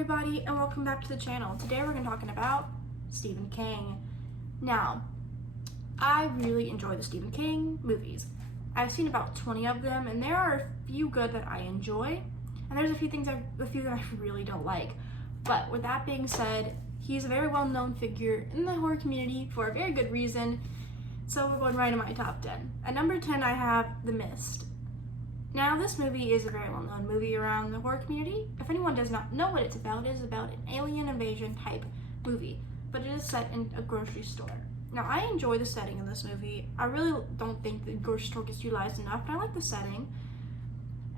everybody, and welcome back to the channel. Today we're going to be talking about Stephen King. Now, I really enjoy the Stephen King movies. I've seen about 20 of them, and there are a few good that I enjoy, and there's a few that I really don't like. But with that being said, he's a very well-known figure in the horror community for a very good reason, so we're going right in my top 10. At number 10, I have The Mist. Now, this movie is a very well-known movie around the horror community. If anyone does not know what it's about an alien invasion type movie, but it is set in a grocery store. Now, I enjoy the setting in this movie. I really don't think the grocery store gets utilized enough, but I like the setting.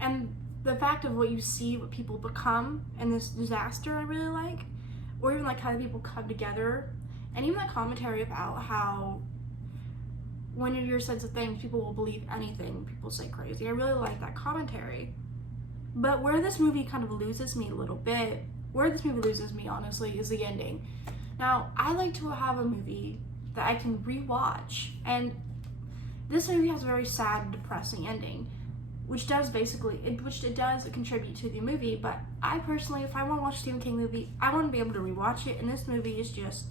And the fact of what you see, what people become in this disaster, I really like. Or even like how the people come together. And even the commentary about how when you're sense of things, people will believe anything people say crazy. I really like that commentary. But where this movie kind of loses me a little bit, honestly, is the ending. Now, I like to have a movie that I can rewatch, and this movie has a very sad and depressing ending, which does contribute to the movie. But I personally, if I want to watch a Stephen King movie, I want to be able to rewatch it, and this movie is just,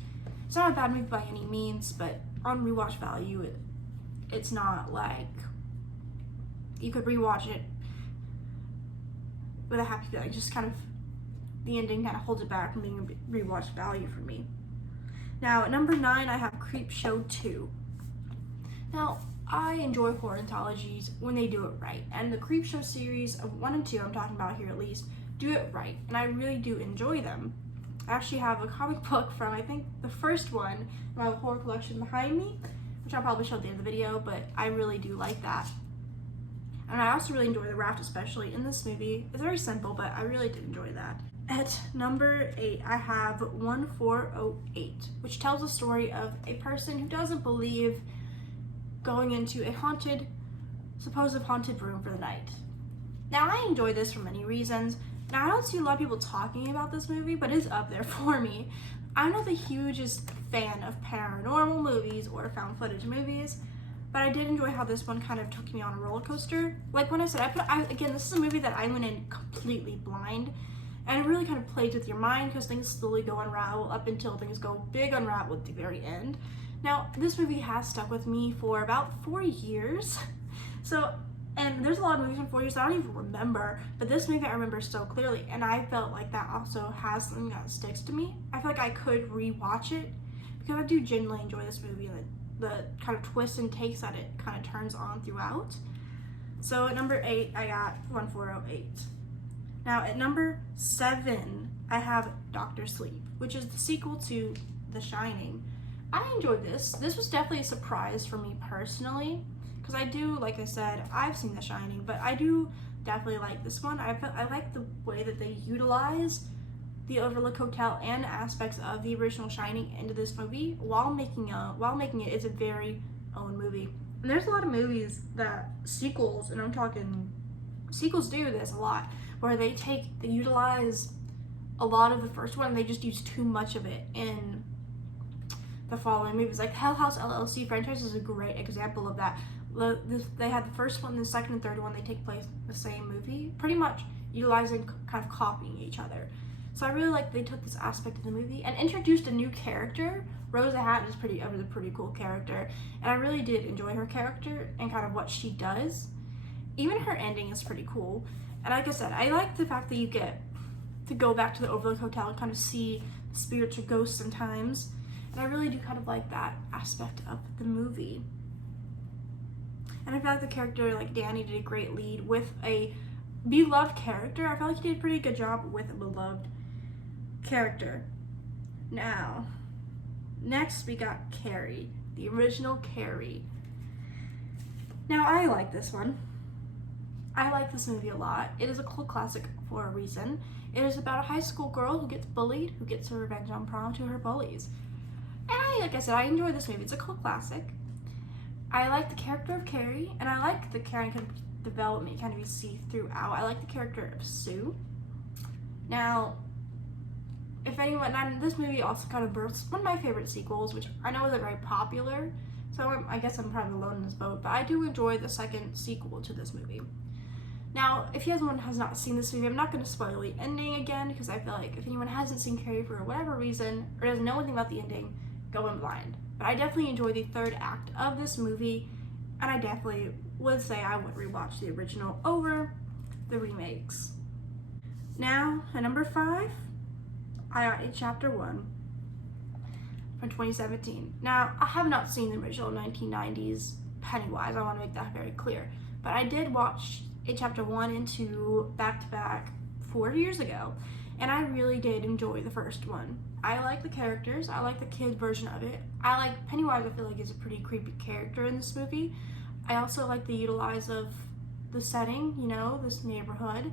it's not a bad movie by any means, but on rewatch value, it's not like you could rewatch it with a happy feeling. Just kind of, the ending kind of holds it back from being a rewatch value for me. Now, at number 9, I have Creepshow 2. Now, I enjoy horror anthologies when they do it right, and the Creepshow series of 1 and 2, I'm talking about here at least, do it right, and I really do enjoy them. I actually have a comic book from, I think, the first one in my horror collection behind me, which I'll probably show at the end of the video, but I really do like that. And I also really enjoy the raft, especially in this movie. It's very simple, but I really did enjoy that. At number 8, I have 1408, which tells the story of a person who doesn't believe going into a supposed haunted room for the night. Now, I enjoy this for many reasons. Now, I don't see a lot of people talking about this movie, but it's up there for me. I'm not the hugest fan of paranormal movies or found footage movies, but I did enjoy how this one kind of took me on a roller coaster. Like when I said, again, this is a movie that I went in completely blind, and it really kind of plays with your mind because things slowly go unravel up until things go big unravel at the very end. Now, this movie has stuck with me for about 4 years. And there's a lot of movies from 4 years I don't even remember, but this movie I remember so clearly, and I felt like that also has something that sticks to me. I feel like I could rewatch it because I do genuinely enjoy this movie and the kind of twists and takes that it kind of turns on throughout. So at number 8, I got 1408. Now at number 7, I have Dr. Sleep, which is the sequel to The Shining. I enjoyed this. This was definitely a surprise for me personally, because I do, like I said, I've seen The Shining, but I do definitely like this one. I like the way that they utilize the Overlook Hotel and aspects of the original Shining into this movie while making it its a very own movie. And there's a lot of movies that sequels, and I'm talking sequels, do this a lot, where they utilize a lot of the first one and they just use too much of it in the following movies. Like Hell House LLC franchise is a great example of that. They had the first one, the second and third one, they take place in the same movie, pretty much utilizing, kind of copying each other. So I really like they took this aspect of the movie and introduced a new character. Rosa Hatton is a pretty cool character, and I really did enjoy her character and kind of what she does. Even her ending is pretty cool. And like I said, I like the fact that you get to go back to the Overlook Hotel and kind of see spirits or ghosts sometimes. And I really do kind of like that aspect of the movie. And I feel like the character, like Danny, did a great lead with a beloved character. I feel like he did a pretty good job with a beloved character. Now, next we got Carrie, the original Carrie. Now, I like this one. I like this movie a lot. It is a cult classic for a reason. It is about a high school girl who gets bullied, who gets her revenge on prom to her bullies. And like I said, I enjoy this movie. It's a cult classic. I like the character of Carrie, and I like the character development kind of you see throughout. I like the character of Sue. Now, this movie also kind of births one of my favorite sequels, which I know isn't very popular, so I guess I'm probably alone in this boat, but I do enjoy the second sequel to this movie. Now, if anyone has not seen this movie, I'm not going to spoil the ending again, because I feel like if anyone hasn't seen Carrie for whatever reason, or doesn't know anything about the ending, go in blind. But I definitely enjoyed the third act of this movie, and I definitely would say I would rewatch the original over the remakes. Now, at number 5, I got A Chapter 1 from 2017. Now, I have not seen the original 1990s Pennywise, I want to make that very clear. But I did watch A Chapter 1 and 2 back-to-back 4 years ago, and I really did enjoy the first one. I like the characters, I like the kid version of it. I like Pennywise, I feel like is a pretty creepy character in this movie. I also like the utilize of the setting, you know, this neighborhood.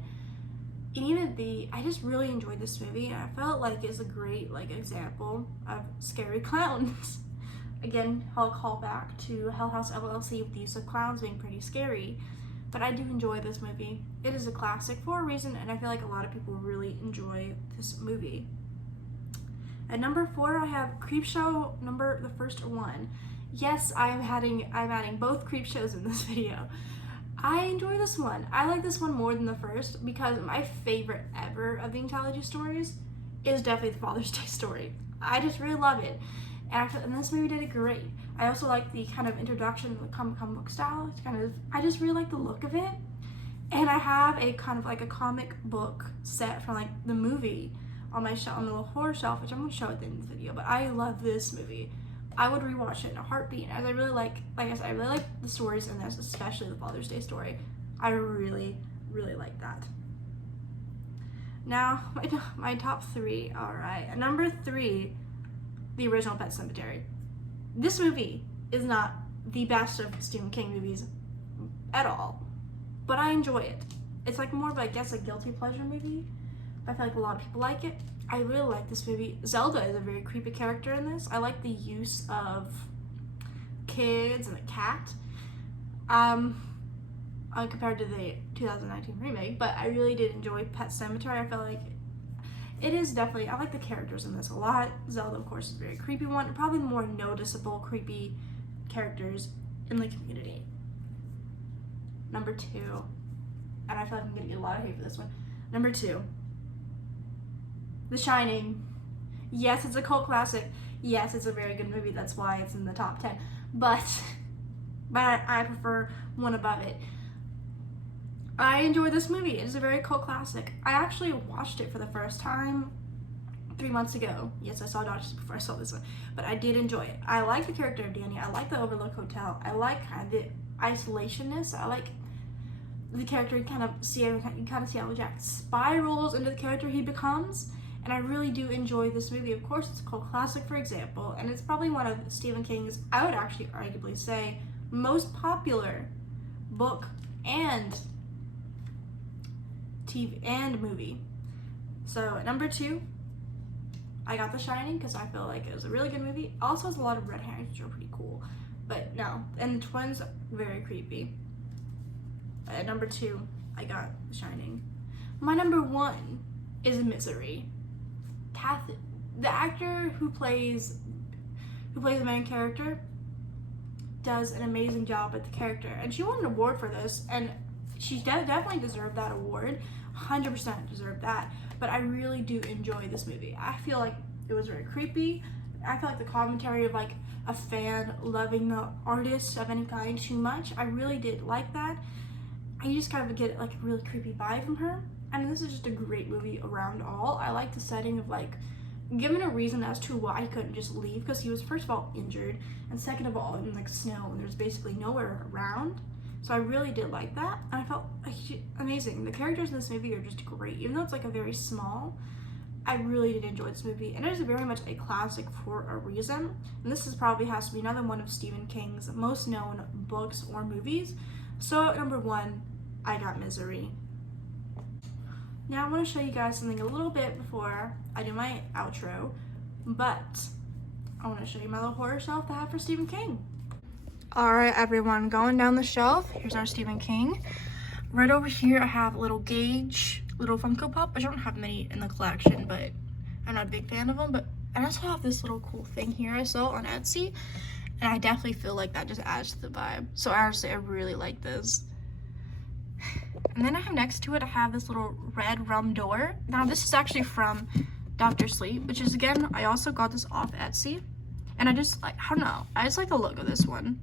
And even I just really enjoyed this movie, and I felt like it's a great example of scary clowns. Again, I'll call back to Hell House LLC with the use of clowns being pretty scary, but I do enjoy this movie. It is a classic for a reason, and I feel like a lot of people really enjoy this movie. At number 4, I have Creepshow the first one. Yes, I'm adding both Creepshows in this video. I enjoy this one. I like this one more than the first because my favorite ever of the anthology stories is definitely the Father's Day story. I just really love it. And this movie did it great. I also like the kind of introduction, the comic book style. I just really like the look of it. And I have a kind of like a comic book set from like the movie on my shelf, on the little horror shelf, which I'm going to show at the end of the video. But I love this movie. I would rewatch it in a heartbeat, as I really like I said, I really like the stories in this, especially the Father's Day story. I really, really like that. Now, my top 3, alright. At number 3, the original Pet Sematary. This movie is not the best of Stephen King movies at all, but I enjoy it. It's like more of, I guess, a guilty pleasure movie, but I feel like a lot of people like it. I really like this movie. Zelda is a very creepy character in this. I like the use of kids and a cat, compared to the 2019 remake, but I really did enjoy Pet Sematary. I felt like it is definitely, I like the characters in this a lot. Zelda, of course, is a very creepy one. Probably the more noticeable creepy characters in the community. Number 2, and I feel like I'm gonna get a lot of hate for this one. Number 2, The Shining. Yes, it's a cult classic. Yes, it's a very good movie. That's why it's in the top 10. But I prefer one above it. I enjoy this movie. It is a very cult classic. I actually watched it for the first time 3 months ago. Yes, I saw Doctors before I saw this one, but I did enjoy it. I like the character of Danny. I like the Overlook Hotel. I like kind of the isolationness. I like the character. You kind of see how Jack spirals into the character he becomes, and I really do enjoy this movie. Of course, it's a cult classic, for example, and it's probably one of Stephen King's, I would actually arguably say, most popular book and TV and movie. So at number 2, I got The Shining because I feel like it was a really good movie. Also has a lot of red herrings, which are pretty cool. But no, and the twins, very creepy. At number 2, I got The Shining. My number 1 is Misery. The actor who plays the main character does an amazing job with the character, and she won an award for this, and she definitely deserved that award. 100% deserved that. But I really do enjoy this movie. I feel like it was very creepy. I feel like the commentary of like a fan loving the artist of any kind too much, I really did like that. I just kind of get like a really creepy vibe from her. And this is just a great movie around all. I like the setting of like given a reason as to why he couldn't just leave, because he was first of all injured, and second of all in like snow and there's basically nowhere around. So I really did like that, and I felt amazing. The characters in this movie are just great. Even though it's like a very small, I really did enjoy this movie, and it is very much a classic for a reason. And this probably has to be another one of Stephen King's most known books or movies. So at number 1, I got Misery. Now I want to show you guys something a little bit before I do my outro, but I want to show you my little horror shelf that I have for Stephen King. Alright everyone, going down the shelf, here's our Stephen King. Right over here I have a little Gage, little Funko Pop. I don't have many in the collection, but I'm not a big fan of them. But I also have this little cool thing here I saw on Etsy, and I definitely feel like that just adds to the vibe. So honestly, I really like this. And then I have next to it, I have this little red rum door. Now this is actually from Dr. Sleep, which is, again, I also got this off Etsy. And I just, like, I don't know, I just like the look of this one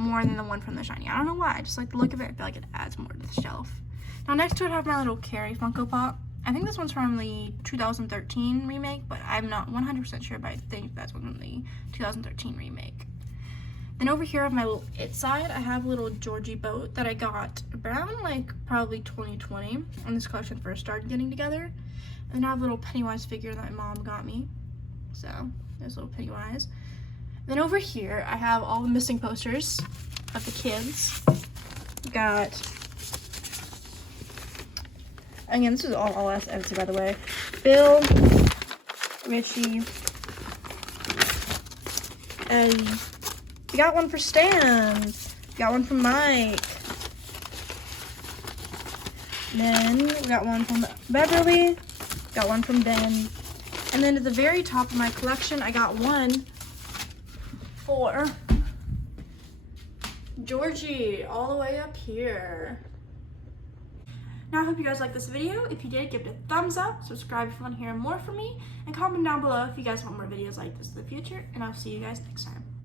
more than the one from The Shiny. I don't know why, I just like the look of it. I feel like it adds more to the shelf. Now next to it, I have my little Carrie Funko Pop. I think this one's from the 2013 remake, but I'm not 100% sure, but I think that's one from the 2013 remake. Then over here on my little It side, I have a little Georgie boat that I got around like probably 2020 when this collection first started getting together. And then I have a little Pennywise figure that my mom got me. So there's little Pennywise. Then over here, I have all the missing posters of the kids. Got, again, this is all last Etsy, by the way. Bill, Richie, Eddie. We got one for Stan. We got one from Mike. Then we got one from Beverly. Got one from Ben. And then at the very top of my collection, I got one for Georgie, all the way up here. Now I hope you guys liked this video. If you did, give it a thumbs up, subscribe if you want to hear more from me, and comment down below if you guys want more videos like this in the future, and I'll see you guys next time.